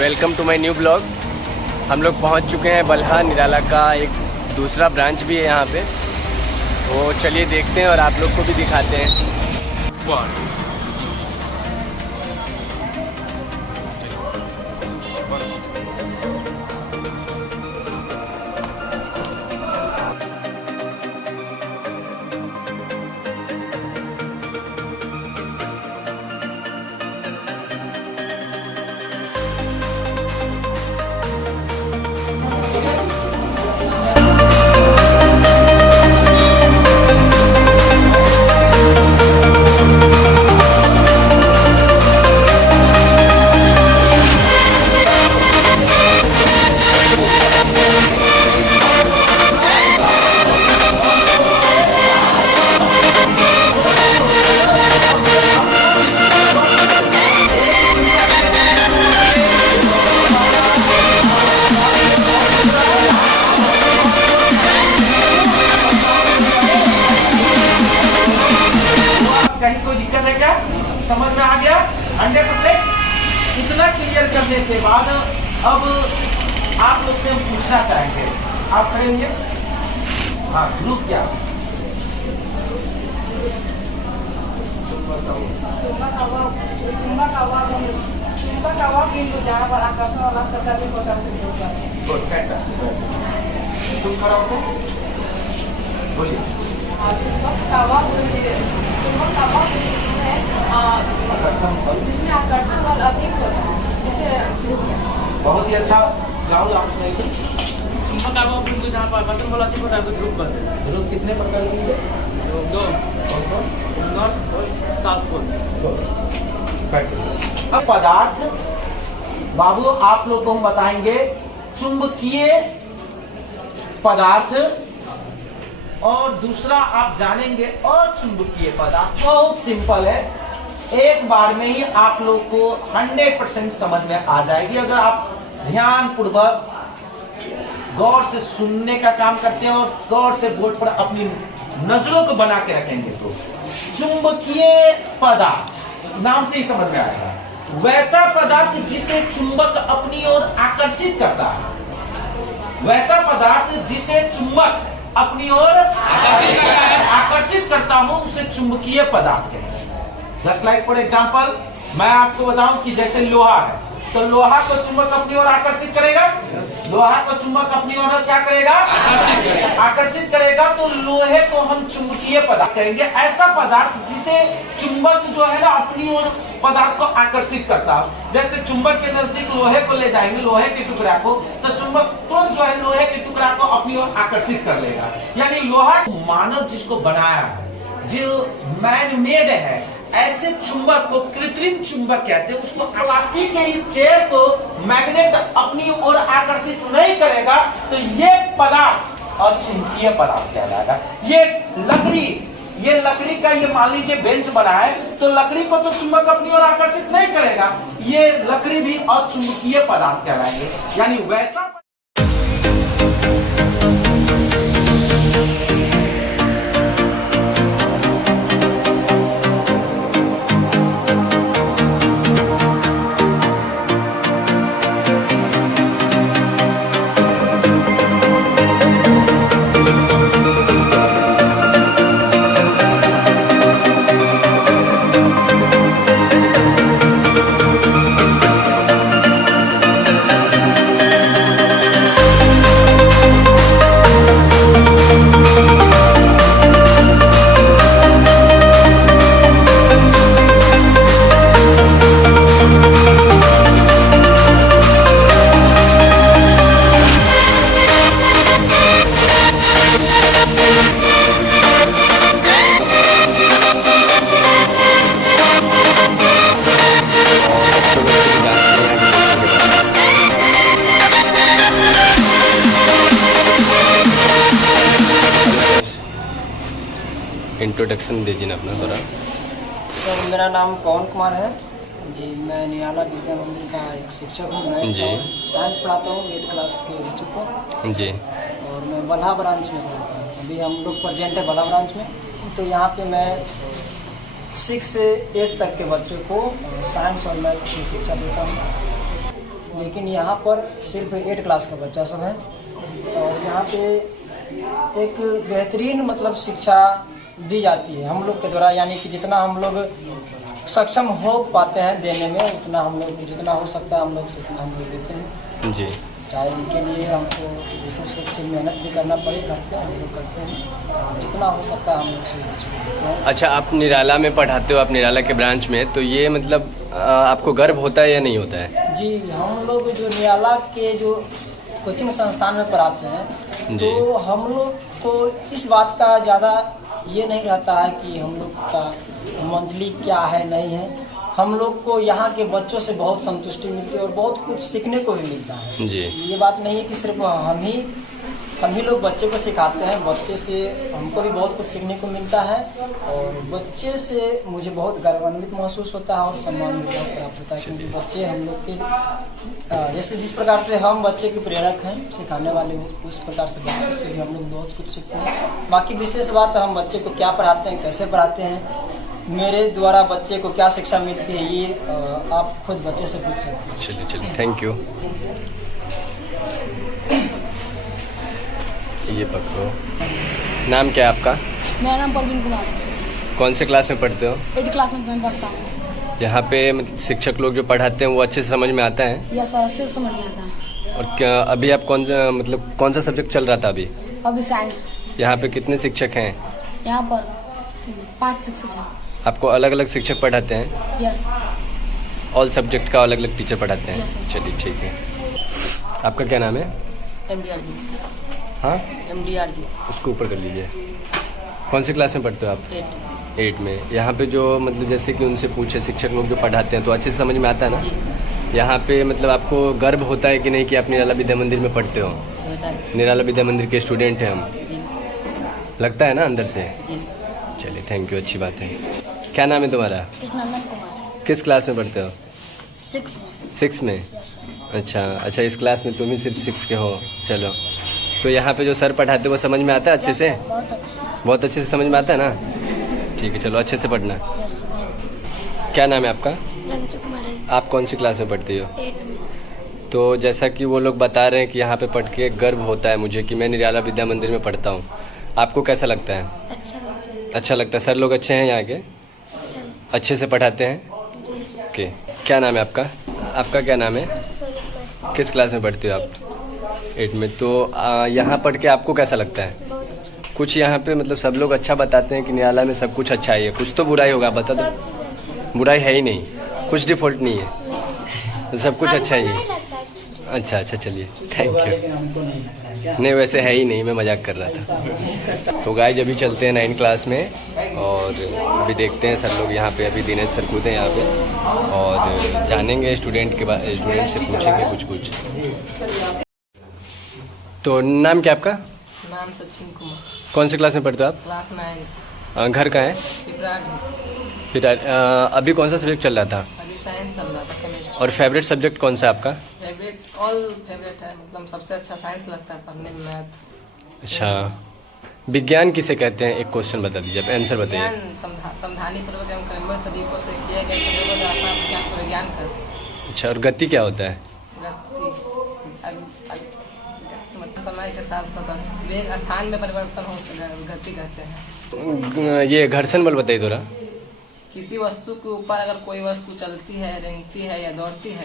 Welcome to my new blog. हम लोग पहुंच चुके हैं बल्हा निराला का एक दूसरा ब्रांच भी है यहाँ पे, तो चलिए देखते हैं और आप लोग को भी दिखाते हैं। कहीं कोई दिक्कत है क्या? समझ में आ गया 100%? इतना क्लियर करने के बाद अब आप लोग से हम पूछना चाहेंगे, आप खड़े होंगे। हाँ, ग्रुप क्या? Good, fantastic. तुम खड़ा हो, बोलिए। जिसमें आकर्षण बल अधिक होता है, जैसे बहुत ही अच्छा। राहुल, आप सुनाइए। चुंबक आवाज बिंदु जहाँ पर आकर्षण बल अधिक होता है, ध्रुव कहते हैं। ध्रुव कितने प्रकार के होंगे? दो नॉर्थ और साउथ पोल। अब पदार्थ बाबू आप लोग को हम बताएंगे चुंबकीय पदार्थ, और दूसरा आप जानेंगे अचुंबकीय पदार्थ। बहुत सिंपल है, एक बार में ही आप लोग को 100% समझ में आ जाएगी अगर आप ध्यान पूर्वक गौर से सुनने का काम करते हैं और गौर से बोर्ड पर अपनी नजरों को बना के रखेंगे। तो चुंबकीय पदार्थ नाम से ही समझ में आएगा, वैसा पदार्थ जिसे चुंबक अपनी ओर आकर्षित करता है, वैसा पदार्थ जिसे चुंबक अपनी ओर आकर्षित करता हूं, उसे चुंबकीय पदार्थ कहते हैं। जस्ट लाइक फॉर एग्जांपल, मैं आपको बताऊं कि जैसे लोहा है, तो लोहा को चुंबक अपनी ओर आकर्षित करेगा। लोहा को चुंबक अपनी ओर क्या करेगा? आकर्षित करेगा। तो लोहे को हम चुंबकीय पदार्थ कहेंगे, ऐसा पदार्थ जिसे चुंबक जो है ना अपनी ओर पदार्थ को आकर्षित करता हो। जैसे चुंबक के नजदीक लोहे को ले जाएंगे, लोहे के टुकड़ा को, तो चुंबक तुरंत जो है लोहे के टुकड़ा को अपनी ओर आकर्षित कर लेगा। यानी लोहा मानव जिसको बनाया है, जो मैन मेड है, ऐसे चुंबक को कृत्रिम चुंबक कहते हैं। उसको प्लास्टिक के इस चेयर को मैग्नेट अपनी ओर आकर्षित नहीं करेगा, तो ये पदार्थ अचुंबकीय पदार्थ कहलाएगा। ये लकड़ी का ये मान लीजिए बेंच बना है, तो लकड़ी को तो चुंबक अपनी ओर आकर्षित नहीं करेगा, ये लकड़ी भी अचुंबकीय पदार्थ कहलाएंगे। यानी वैसा इंट्रोडक्शन दीजिए ना अपना थोड़ा। सर, मेरा नाम पवन कुमार है जी। मैं निराला विद्या मंदिर का एक शिक्षक हूँ। मैं जी। साइंस पढ़ाता हूँ 8 क्लास के बच्चों को जी। और मैं बल्हा ब्रांच में पढ़ाता हूँ। अभी हम लोग प्रेजेंट है बल्हा ब्रांच में। तो यहाँ पे मैं 6 से 8 तक के बच्चों को साइंस और मैथ की शिक्षा देता हूँ। लेकिन यहाँ पर सिर्फ 8 क्लास का बच्चा सब है और यहाँ पे एक बेहतरीन मतलब शिक्षा दी जाती है हम लोग के द्वारा, यानी कि जितना हम लोग सक्षम हो पाते हैं देने में उतना हम लोग, जितना हो सकता है हम लोग से उतना हम लोग देते हैं जी। चाहे इनके लिए हमको विशेष रूप से मेहनत भी करना पड़े, करते हैं हम लोग करते हैं, जितना हो सकता है हम लोग से देते हैं। अच्छा, आप निराला में पढ़ाते हो, आप निराला के ब्रांच में, तो ये मतलब आपको गर्व होता है या नहीं होता है? जी, हम लोग जो निराला के जो कोचिंग संस्थान में पढ़ाते हैं तो हम लोग को इस बात का ज़्यादा ये नहीं रहता है कि हम लोग का मंथली क्या है नहीं है, हम लोग को यहाँ के बच्चों से बहुत संतुष्टि मिलती है और बहुत कुछ सीखने को भी मिलता है जी। ये बात नहीं है कि सिर्फ हम ही लोग बच्चे को सिखाते हैं, बच्चे से हमको भी बहुत कुछ सीखने को मिलता है और बच्चे से मुझे बहुत गर्वान्वित महसूस होता है और सम्मान भी बहुत प्राप्त होता है, क्योंकि बच्चे हम लोग के जैसे जिस प्रकार से हम बच्चे के प्रेरक हैं, सिखाने वाले उस प्रकार से बच्चे से भी हम लोग बहुत कुछ सीखते हैं। बाकी विशेष बात हम बच्चे को क्या पढ़ाते हैं, कैसे पढ़ाते हैं, मेरे द्वारा बच्चे को क्या शिक्षा मिलती है, ये आप खुद बच्चे से पूछ सकते हैं। चलिए चलिए, थैंक यू। ये पकड़ो। नाम क्या है आपका? मेरा नाम परवीन कुमार है। कौन से क्लास में पढ़ते हो? 8 क्लास में मैं पढ़ता हूँ। यहाँ पे मतलब शिक्षक लोग जो पढ़ाते हैं वो अच्छे से समझ में आता है? यस सर, अच्छे से समझ में आता है। और क्या अभी आप कौन सा सब्जेक्ट चल रहा था अभी? अभी साइंस। यहाँ पे कितने शिक्षक हैं? यहाँ पर 5 शिक्षक हैं। आपको अलग अलग शिक्षक पढ़ाते हैं? यस। ऑल सब्जेक्ट का अलग अलग टीचर पढ़ाते हैं? Yes, sir. चलिए ठीक है। आपका क्या नाम है? MDR हाँ, MDR उसको ऊपर कर लीजिए। कौन सी क्लास में पढ़ते हो आप? 8 में। यहाँ पे जो मतलब जैसे कि उनसे पूछे शिक्षक लोग जो पढ़ाते हैं तो अच्छे से समझ में आता है ना? यहाँ पे मतलब आपको गर्व होता है कि नहीं कि आप निराला विद्या मंदिर में पढ़ते हो? निराला विद्या मंदिर के स्टूडेंट हैं हम, लगता है ना अंदर से? चलिए थैंक यू, अच्छी बात है। क्या नाम है तुम्हारा? नंदन कुमार। किस क्लास में पढ़ते हो? 6 में। 6 में? अच्छा, इस क्लास में तुम ही सिर्फ 6 के हो। चलो, तो यहाँ पे जो सर पढ़ाते हैं वो समझ में आता है अच्छे से? बहुत अच्छा। बहुत अच्छे से समझ में आता है ना? ठीक है, चलो अच्छे से पढ़ना। क्या नाम है आपका? रंजू कुमार है। आप कौन सी क्लास में पढ़ती हो? 8 में। तो जैसा कि वो लोग बता रहे हैं कि यहाँ पे पढ़ के गर्व होता है मुझे कि मैं निराला विद्या मंदिर में पढ़ता हूँ, आपको कैसा लगता है? अच्छा लगता है। अच्छा लगता है। सर लोग अच्छे हैं यहाँ के? अच्छा। अच्छे से पढ़ाते हैं? ओके। क्या नाम है आपका? आपका क्या नाम है? किस क्लास में पढ़ते हो आप? 8 में। तो यहाँ पढ़ के आपको कैसा लगता है? बहुत अच्छा। कुछ यहाँ पे मतलब सब लोग अच्छा बताते हैं कि निराला में सब कुछ अच्छा ही है, कुछ तो बुराई होगा, बता दो। सब चीज़ अच्छी है। बुराई है ही नहीं, कुछ डिफॉल्ट नहीं है, सब कुछ अच्छा ही है। अच्छा, चलिए थैंक यू। नहीं, वैसे है ही नहीं, मैं मजाक कर रहा था। तो गाइस अभी चलते हैं 9 क्लास में और अभी देखते हैं सर लोग यहाँ पे, अभी दिनेश सर खुद हैं यहाँ पे और जानेंगे स्टूडेंट से पूछेंगे कुछ। तो नाम क्या आपका? नाम सचिन कुमार। कौन सी क्लास में पढ़ते हो आप? क्लास 9। घर का है? फिर अभी कौन सा सब्जेक्ट चल रहा था? अभी साइंस चल रहा था, केमिस्ट्री। और फेवरेट सब्जेक्ट कौन सा है आपका? ऑल फेवरेट है, मतलब सबसे अच्छा साइंस लगता है पढ़ने में, मैथ। अच्छा, विज्ञान किसे कहते हैं? एक क्वेश्चन बता दीजिए, आप आंसर बताइए। विज्ञान समझानी पूर्वक एवं क्रमबद्ध तरीकों से किए गए प्रयोगों द्वारा अपना विज्ञान को विज्ञान कहते हैं। अच्छा, और गति क्या होता है? समय के साथ साथ वेग स्थान में परिवर्तन हो गति कहते हैं। ये घर्षण बल बताइए थोड़ा। किसी वस्तु के ऊपर अगर कोई वस्तु चलती है, रेंगती है या दौड़ती है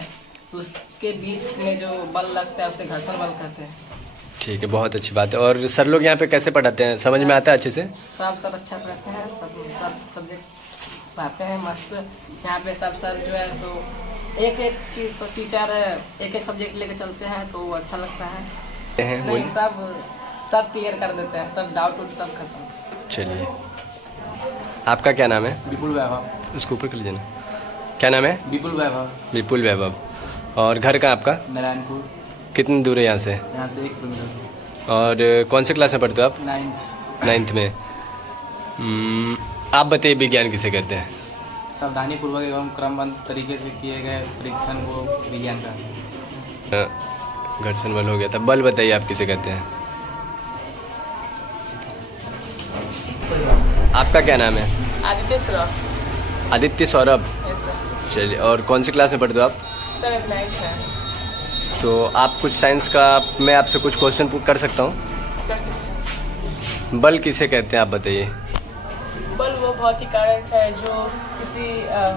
तो उसके बीच में जो बल लगता है उसे घर्षण बल कहते हैं। ठीक है, बहुत अच्छी बात है। और सर लोग यहाँ पे कैसे पढ़ाते हैं, समझ में आता है अच्छे से? सब सर अच्छा पढ़ाते हैं, सब सब्जेक्ट पढ़ाते हैं मस्त। यहाँ पे सब सर जो है सो एक टीचर एक सब्जेक्ट लेके चलते हैं तो अच्छा लगता है। नहीं, सब क्लियर कर देते हैं, सब डाउट सब खत्म। चलिए, आपका क्या नाम है? विपुल वैभव। उसको ऊपर कर लीजिए ना। क्या नाम है? विपुल वैभव। विपुल वैभव। और घर का आपका? नारायणपुर। कितनी दूर है यहाँ से? यहाँ से 1 किलोमीटर। और कौन से क्लास में पढ़ते हो आप? 9th। में। आप बताइए विज्ञान किसे कहते हैं? सावधानी पूर्वक एवं क्रमबद्ध तरीके से किए गए परीक्षण को विज्ञान का। घर्षण बल हो गया था। बल बताइए आप किसे कहते हैं? आपका क्या नाम है? आदित्य सौरभ। आदित्य सौरभ। चलिए, और कौन सी क्लास में पढ़ते हो आप? सर 9th है। तो आप कुछ साइंस का, मैं आपसे कुछ क्वेश्चन कर सकता हूँ? कर सकते बल किसे कहते हैं आप बताइए? हैं। बल वो भौतिक कारक है जो किसी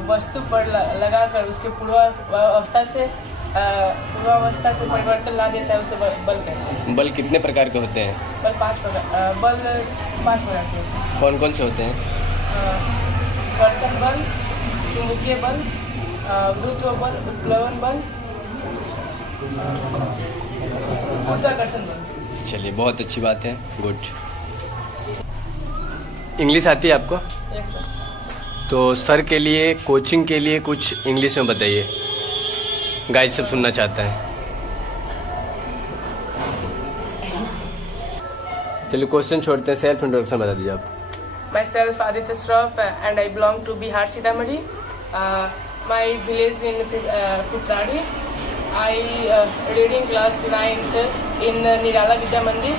वस्तु पर लगाकर उसके पूर्वावस्था से परिवर्तन ला देता है, उसे बल कहते हैं। बल कितने प्रकार के होते हैं? बल 5 प्रकार के होते हैं। कौन कौन से होते हैं? घर्षण बल, चुंबकीय बल, गुरुत्व बल, उत्प्लवन बल, गुरुत्वाकर्षण बल। चलिए, बहुत अच्छी बात है, गुड। इंग्लिश आती है आपको? Yes sir. तो सर के लिए, कोचिंग के लिए कुछ इंग्लिश में बताइए, गाइड सब सुनना चाहता है। चलिए क्वेश्चन छोड़ते हैं, सेल्फ इंट्रोडक्शन बता दीजिए आप। Myself Aditya Shroff and I belong to Bihar Sitamarhi. My village in Putradi. I read in class 9th in Nirala Vidya Mandir.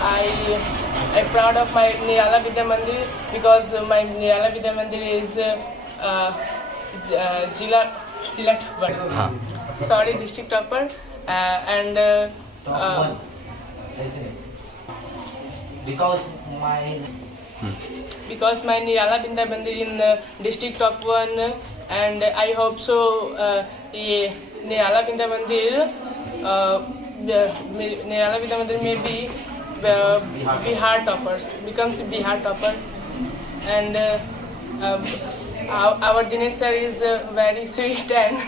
I proud of my Nirala Vidya Mandir because my Nirala Vidya Mandir is Jila topper. हाँ, Sorry, district topper. And because my Nirala Vidya Mandir in district top 1 and I hope so ये Nirala Vidya Mandir Nirala Vidya Mandir may be Bihar toppers, becomes Bihar topper. And our Dinesh sir is very sweet and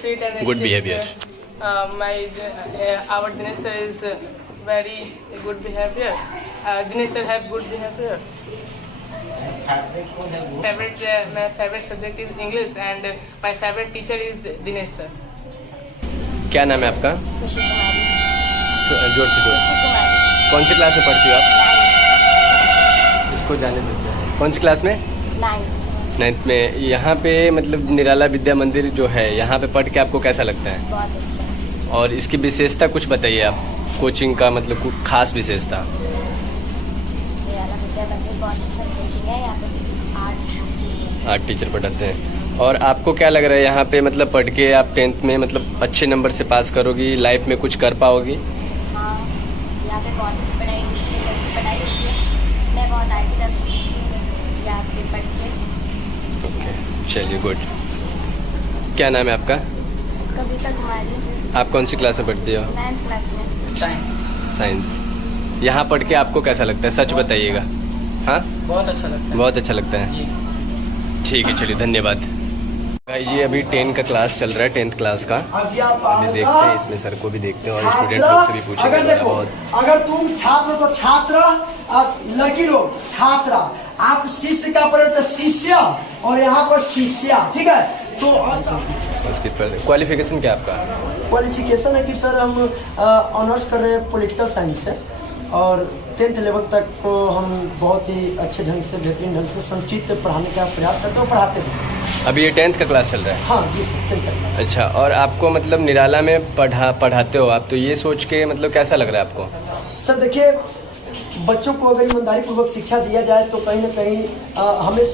sweet and Good strict. behavior. Our Dinesh sir is very good behavior. Dinesh sir have good behavior. My favorite subject is English and my favorite teacher is Dinesh sir. क्या नाम है आपका? खुशी कुमारी। जोर से जोर। खुशी कुमारी। कौन सी क्लास में पढ़ती हो आप? इसको जाने देते हैं। कौन सी क्लास में? 9th। 9th में। यहाँ पे मतलब निराला विद्या मंदिर जो है, यहाँ पे पढ़ के आपको कैसा लगता है? बहुत अच्छा। और इसकी विशेषता कुछ बताइए आप, कोचिंग का मतलब कुछ खास विशेषता। निराला विद्या मंदिर बहुत अच्छा कोचिंग है, यहाँ पे आर्ट टीचर पढ़ाते हैं। और आपको क्या लग रहा है यहाँ पे मतलब पढ़ के आप 10th में मतलब अच्छे नंबर से पास करोगी, लाइफ में कुछ कर पाओगी? हाँ, यहाँ पे बहुत अच्छी पढ़ाई होती है, पढ़ाई होती है। मैं बहुत आगे यहाँ पे पढ़ के। ओके, चलिए गुड। क्या नाम है आपका? कविता कुमारी। आप कौन सी क्लास में पढ़ती हो? 9th क्लास में। साइंस। यहाँ पढ़ के आपको कैसा लगता है, सच बताइएगा। हाँ, बहुत अच्छा लगता है। बहुत अच्छा लगता है। जी। ठीक है, चलिए धन्यवाद। भाई जी अभी 10 का क्लास चल रहा है, 10th क्लास का। अभी आप अभी देखते हैं, इसमें सर को भी देखते हैं और स्टूडेंट लोग से भी पूछेंगे। अगर देखो, बहुत अगर तुम छात्र हो तो छात्र, लड़की लोग छात्रा, आप शिष्य का प्रयोग तो शिष्य और यहाँ पर शिष्या, ठीक है। तो संस्कृत पर क्वालिफिकेशन क्या आपका? क्वालिफिकेशन है कि सर हम ऑनर्स कर रहे हैं, पॉलिटिकल साइंस है और 10th लेवल तक को हम बहुत ही अच्छे ढंग से, बेहतरीन ढंग से संस्कृत पढ़ाने का प्रयास करते हैं और पढ़ाते हैं। अभी ये 10th का क्लास चल रहा है? हाँ जी सर, 10th तक। अच्छा, और आपको मतलब निराला में पढ़ाते हो आप, तो ये सोच के मतलब कैसा लग रहा है आपको? सर देखिए, बच्चों को अगर ईमानदारी पूर्वक शिक्षा दिया जाए तो कहीं ना कहीं हमें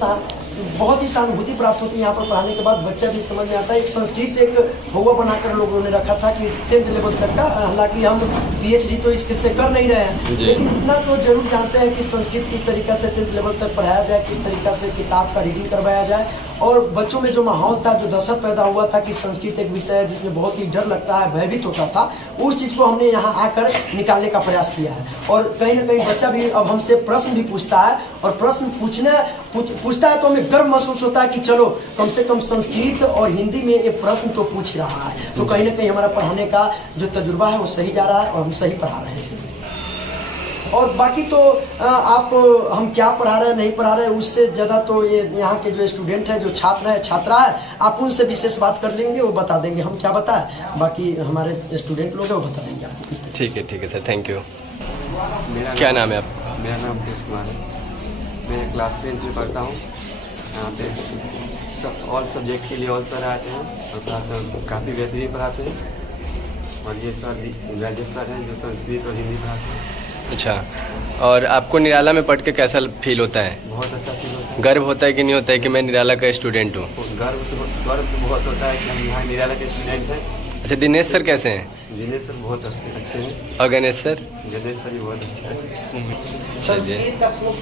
बहुत ही सहानुभूति प्राप्त होती है। यहाँ पर पढ़ाने के बाद बच्चा भी समझ में आता है। एक संस्कृत एक हुआ बनाकर लोगों ने रखा था कि 10th लेवल तक का, हालांकि हम PhD तो इससे कर नहीं रहे हैं, लेकिन इतना तो जरूर जानते हैं कि संस्कृत किस तरीका से 10th लेवल तक पढ़ाया जाए, किस तरीका से किताब का रीडिंग करवाया जाए। और बच्चों में जो माहौल था, जो दहशत पैदा हुआ था कि संस्कृत एक विषय है जिसमें बहुत ही डर लगता है, भयभीत होता था, उस चीज को हमने यहाँ आकर निकालने का प्रयास किया है। और कहीं ना कहीं बच्चा भी अब हमसे प्रश्न भी पूछता है, और प्रश्न पूछता है तो हमें गर्व महसूस होता है कि चलो कम से कम संस्कृत और हिंदी में एक प्रश्न तो पूछ रहा है। तो कहीं ना कहीं हमारा पढ़ाने का जो तजुर्बा है वो सही जा रहा है और हम सही पढ़ा रहे हैं। और बाकी तो आप हम क्या पढ़ा रहे हैं नहीं पढ़ा रहे हैं उससे ज़्यादा तो ये यहाँ के जो स्टूडेंट है, जो छात्र है, छात्रा है, आप उनसे विशेष बात कर लेंगे, वो बता देंगे हम क्या बताएं। बाकी हमारे स्टूडेंट लोग हैं, वो बता देंगे आपको किस तरह। ठीक है सर, थैंक यू। क्या नाम है आपका? मेरा नाम मुकेश कुमार है। मैं क्लास 10th में पढ़ता हूँ। यहाँ पे सब ऑल सब्जेक्ट के लिए ऑल सर आते हैं और काफ़ी बेहतरीन पढ़ाते हैं। और ये सर राजेश सर हैं जो संस्कृत और हिंदी पढ़ाते हैं। अच्छा, और आपको निराला में पढ़ के कैसा फील होता है? बहुत अच्छा फील होता गर्व होता है कि नहीं होता है कि मैं निराला का स्टूडेंट हूँ? है। गर्व तो बहुत होता है कि हम यहाँ निराला के स्टूडेंट हैं। अच्छा, दिनेश सर कैसे हैं? जिनेश सर बहुत अच्छे हैं। और गणेश सर? गणेश सर भी बहुत अच्छे हैं। चलिए, संस्कृत का श्लोक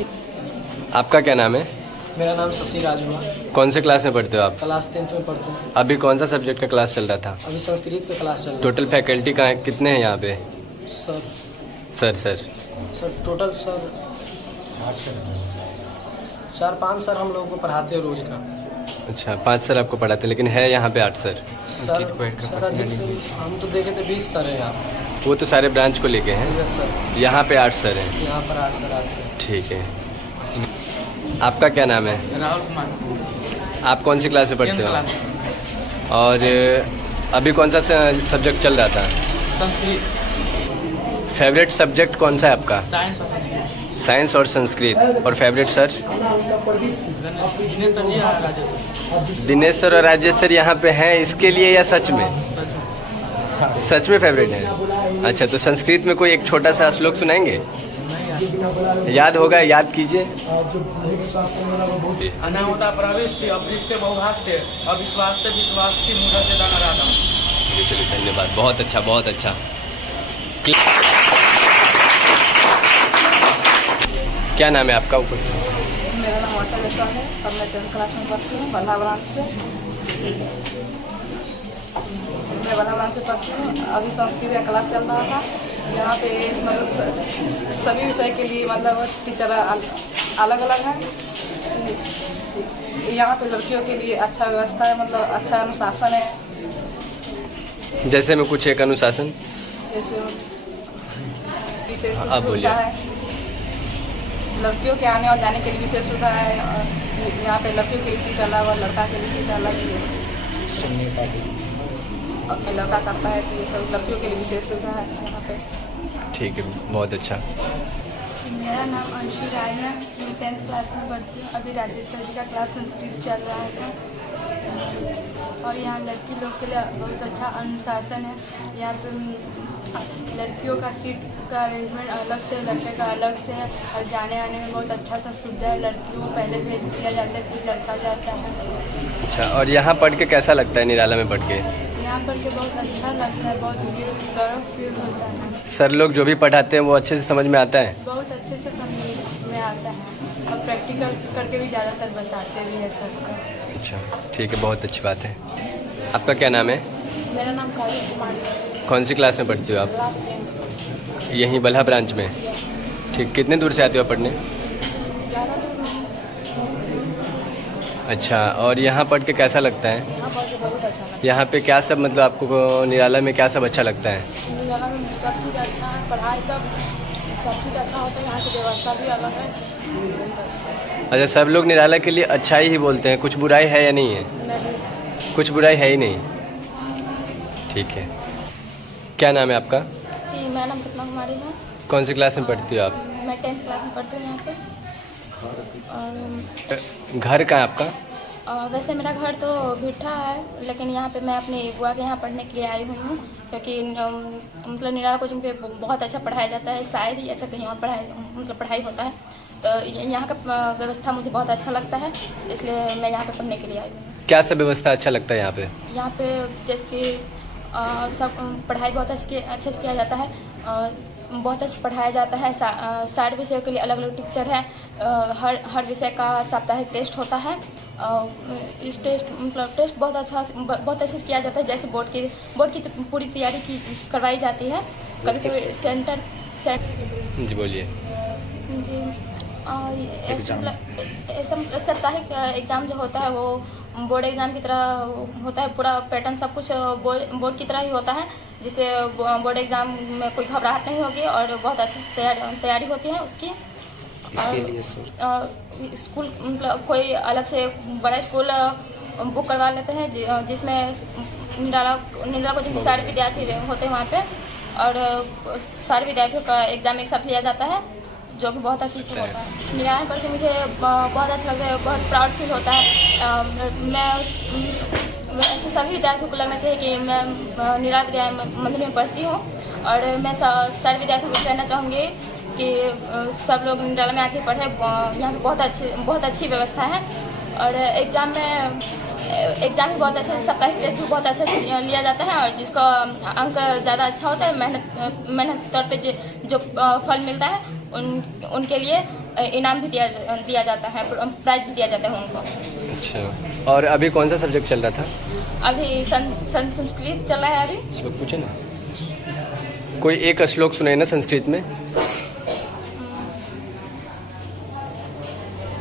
आपका क्या नाम है? मेरा नाम शशि राज हुआ, कौन से क्लास में पढ़ते हो आप? क्लास 10th में पढ़ता हूँ। अभी कौन सा सब्जेक्ट का क्लास चल रहा था? अभी संस्कृत का क्लास चल रहा है। टोटल फैकल्टी का कितने हैं यहाँ पे? Sir sir total sir 4-5 sir हम लोगों को पढ़ाते हैं रोज का। अच्छा, 5 सर आपको पढ़ाते, लेकिन है यहाँ पे 8 सर। सर अधिक से हम तो देखे तो 20 सर हैं यहाँ। वो तो सारे ब्रांच को लेके हैं, यस सर, यहाँ पे 8 सर हैं। यहाँ पर 8 सर आते हैं। ठीक है, आपका क्या नाम है? राहुल कुमार, आप कौन सी क्लास में पढ़ते 10th हो? क्लास, और अभी कौन सा सब्जेक्ट चल रहा था? संस्कृत, फेवरेट सब्जेक्ट कौन सा है आपका? साइंस और संस्कृत। साइंस और संस्कृत। और फेवरेट सर? दिनेश सर जी और राजेश सर। दिनेश सर और राजेश सर यहाँ पे हैं इसके लिए या सच में? सच में फेवरेट है। अच्छा, तो संस्कृत में कोई एक छोटा सा श्लोक सुनाएंगे? याद होगा, याद कीजिए। अनाहुता प्रविष्टि अपृष्टे बहुभाष्टे अविश्वास्ते विश्वास्ति मूढ़स्य दानराधम। चलिए, धन्यवाद, बहुत अच्छा, बहुत अच्छा। क्या नाम है आपका? ऊपर मेरा नाम आशा जायसवाल है और मैं 10th क्लास में पढ़ती हूँ बल्हा ब्रांच से। मैं बल्हा ब्रांच से पढ़ती हूँ। अभी संस्कृत का क्लास चल रहा था। यहाँ पे मतलब सभी विषय के लिए मतलब टीचर अलग अलग हैं। यहाँ पे लड़कियों के लिए अच्छा व्यवस्था है, मतलब अच्छा अनुशासन है। जैसे में कुछ एक अनुशासन जैसे विशेष आप बोलिए। सुविधा है, लड़कियों के आने और जाने के लिए विशेष सुविधा है। और यहाँ पे लड़कियों के लिए सीट अलग और लड़का के लिए सीट अलग ही है। और लड़का करता है तो ये सब लड़कियों के लिए विशेष सुविधा है यहाँ पे। ठीक है, बहुत अच्छा। मेरा नाम अंशु राय है, मैं 10th क्लास में पढ़ती हूँ। अभी राजेश सर जी का क्लास संस्कृत चल रहा है और यहाँ लड़की लोग के लिए बहुत अच्छा अनुशासन है। यहाँ पे लड़कियों का सीट का अरेंजमेंट अलग से, लड़के का अलग से है और जाने आने में बहुत अच्छा सा सुविधा है। लड़कियों को पहले भेज दिया जाता है, फिर लड़का जाता है। अच्छा, और यहाँ पढ़ के कैसा लगता है? निराला में पढ़ के यहाँ पढ़ के बहुत अच्छा लगता है, बहुत गर्व फील होता है। सर लोग जो भी पढ़ाते हैं वो अच्छे से समझ में आता है? बहुत अच्छे से समझ में आता है और प्रैक्टिकल करके भी ज़्यादातर बताते भी है सबको। अच्छा, ठीक है, बहुत अच्छी बात है। आपका क्या नाम है? मेरा नाम काली कुमारी है, कौन सी क्लास में पढ़ती हो आप? Class 10th। यहीं बल्हा ब्रांच में? ठीक, कितने दूर से आते हो पढ़ने? ज़्यादा दूर नहीं। अच्छा, और यहाँ पढ़ के कैसा लगता है? यहाँ पढ़ के बहुत अच्छा लगता यहाँ पे क्या सब मतलब आपको निराला में क्या सब अच्छा लगता है? है। निराला में सब चीज़ अच्छा है, पढ़ाई सब चीज़ अच्छा होता है। यहाँ की व्यवस्था भी अलग है, बहुत अच्छा है। अच्छा, सब लोग निराला के लिए अच्छा ही बोलते हैं, कुछ बुराई है या नहीं है? नहीं, कुछ बुराई है ही नहीं। ठीक है, क्या नाम है आपका? मेरा नाम सपना कुमारी है। कौन सी क्लास में पढ़ती हो आप? मैं 10th क्लास में पढ़ती हूँ यहाँ पे। और घर कहाँ है आपका? वैसे मेरा घर तो भिट्ठा है, लेकिन यहाँ पे मैं अपनी बुआ के यहाँ पढ़ने के लिए आई हुई हूँ, क्योंकि मतलब निराला कोचिंग पे बहुत अच्छा पढ़ाया जाता है। शायद ही ऐसा कहीं और पढ़ाई होता है, तो यहाँ का व्यवस्था मुझे बहुत अच्छा लगता है, इसलिए मैं यहाँ पे पढ़ने के लिए आई हूँ। क्या सब व्यवस्था अच्छा लगता है यहाँ पे? यहाँ पे जैसे कि सब पढ़ाई बहुत अच्छे से किया जाता है, बहुत अच्छे पढ़ाया जाता है। सारे विषयों के लिए अलग अलग टीचर हैं। हर विषय का साप्ताहिक टेस्ट होता है। इस टेस्ट बहुत अच्छे से किया जाता है। जैसे बोर्ड की पूरी तैयारी करवाई जाती है। कभी कभी जी बोलिए। जी, साप्ताहिक एग्ज़ाम जो होता है वो बोर्ड एग्ज़ाम की तरह होता है। पूरा पैटर्न सब कुछ बोर्ड की तरह ही होता है, जिससे बोर्ड एग्ज़ाम में कोई घबराहट नहीं होगी और बहुत अच्छी तैयारी होती है उसकी। और स्कूल मतलब कोई अलग से बड़ा स्कूल बुक करवा लेते हैं, जिसमें निराला कोचिंग के सारे विद्यार्थी होते हैं वहाँ पे, और सारे विद्यार्थियों का एग्ज़ाम एक साथ लिया जाता है, जो कि बहुत अच्छे से होता है। निराला पढ़ के मुझे बहुत अच्छा लगता है, बहुत प्राउड फील होता है। मैं ऐसे सभी विद्यार्थियों को लगना चाहिए कि मैं निराला विद्या मंदिर में पढ़ती हूँ, और मैं सारे विद्यार्थियों को कहना चाहूँगी कि कि सब लोग निराला में आके पढ़े। यहाँ पे बहुत अच्छी व्यवस्था है और एग्ज़ाम भी बहुत अच्छा है, साप्ताहिक टेस्ट भी बहुत अच्छा से लिया जाता है और जिसका अंक ज़्यादा अच्छा होता है, मेहनत तौर पे जो फल मिलता है उनके लिए इनाम भी दिया जाता है, प्राइज भी दिया जाता है उनको। अच्छा, और अभी कौन सा सब्जेक्ट चल रहा था? अभी संस्कृत चल रहा है। अभी श्लोक पूछे ना, कोई एक श्लोक सुनाए ना संस्कृत में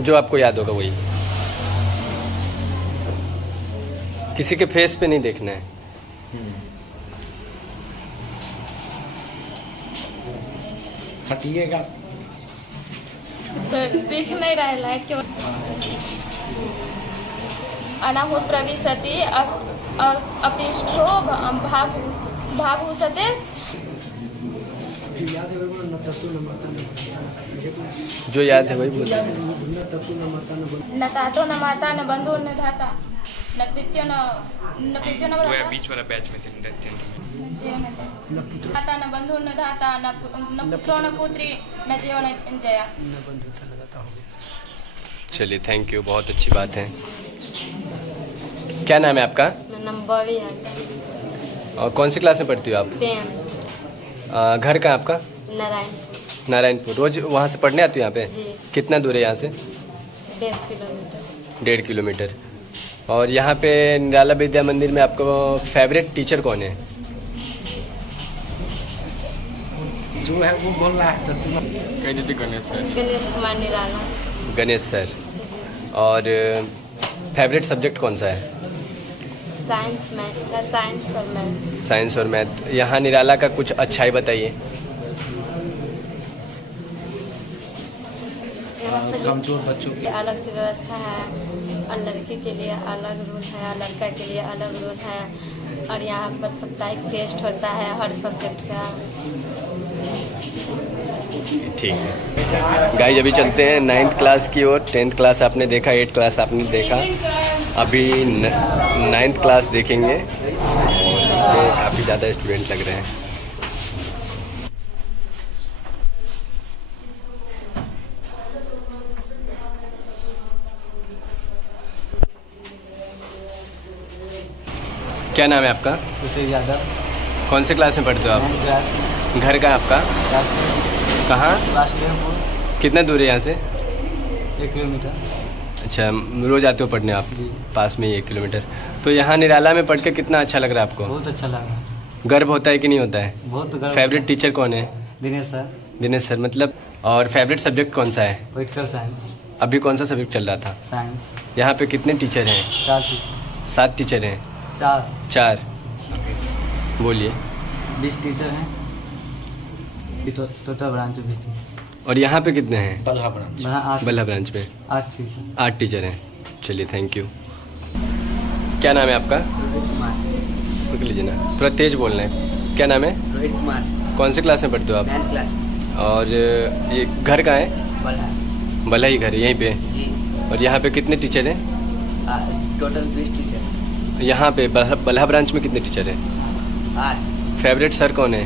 जो आपको याद होगा, वही। किसी के फेस पे नहीं देखना है। हटिएगा। देख नहीं रहा है लाइट के। अनाहुत प्रविशति अपृष्ठो भावुसते जो याद है वही बोल। न तातो न माता न बंधु न धाता न प्रीत्यो न बीच वाला बैच में माता न बंधु न धाता न पुत्रो न पुत्री न जीव न जया। चलिए, थैंक यू, बहुत अच्छी बात है। क्या नाम है आपका? नंबर भी आता है। और कौन सी क्लास में पढ़ती हो आप? 10। घर कहाँ आपका? नारायणपुर। रोज वहाँ से पढ़ने आती हो यहाँ पे? जी। कितना दूर है यहाँ से? 1.5 किलोमीटर। 1.5 किलोमीटर। और यहाँ पे निराला विद्या मंदिर में आपको फेवरेट टीचर कौन है? जो है वो बोल रहा है तो तुम गणेश सर। गणेश कुमार निराला। गणेश सर। और फेवरेट सब्जेक्ट कौन सा है? साइंस और मैथ। यहाँ निराला का कुछ अच्छाई बताइए। कमजोर बच्चों की अलग से व्यवस्था है और लड़की के लिए अलग रूल है और लड़का के लिए अलग रूल है और यहाँ पर साप्ताहिक टेस्ट होता है हर सब्जेक्ट का। ठीक है गाइस, अभी चलते हैं 9th क्लास की ओर। 10th क्लास आपने देखा, 8th क्लास आपने देखा, अभी 9th क्लास देखेंगे। इसमें काफ़ी ज़्यादा स्टूडेंट लग रहे हैं। क्या नाम है आपका? सुशील यादव। कौन से क्लास में पढ़ते हो आप? क्लास घर का आपका कहाँ? राष्ट्रीयपुर। कितना दूर है यहाँ से? 1 किलोमीटर। अच्छा, रोज आते हो पढ़ने आप? जी। पास में ही 1 किलोमीटर। तो यहाँ निराला में पढ़ के कितना अच्छा लग रहा है आपको? बहुत अच्छा लगा। गर्व होता है कि नहीं होता है? बहुत गर्व। फेवरेट टीचर कौन है? दिनेश सर। दिनेश सर मतलब। और फेवरेट सब्जेक्ट कौन सा है? Political science. अभी कौन सा सब्जेक्ट चल रहा था? साइंस। यहाँ पे कितने टीचर हैं? 4 टीचर। 7 टीचर हैं। 4। बोलिए। 20 टीचर हैं। टोटल ब्रांच में 20 टीचर। और यहाँ पे कितने हैं? बल्हा ब्रांच। बल्हा ब्रांच में 8 टीचर। 8 टीचर हैं। चलिए, थैंक यू। क्या नाम है आपका? रोहित कुमार। रुक लीजिए ना, थोड़ा तेज बोलना है। क्या नाम है? रोहित कुमार। कौन से क्लास में पढ़ते हो आप? 9th class. और ये घर कहाँ है? बल्हा। भला ही घर है यहीं पे। जी। और यहाँ पे कितने टीचर हैं? Total 20 teacher. यहाँ पे बल्हा ब्रांच में कितने टीचर हैं? 8। फेवरेट सर कौन है?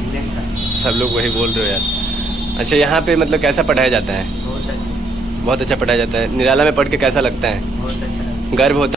दिनेश सर। सब लोग वही बोल रहे हो यार। अच्छा, यहाँ पे मतलब कैसा पढ़ाया जाता है? बहुत अच्छा। बहुत अच्छा पढ़ाया जाता है। निराला में पढ़ के कैसा लगता है? बहुत अच्छा लगा। गर्व होता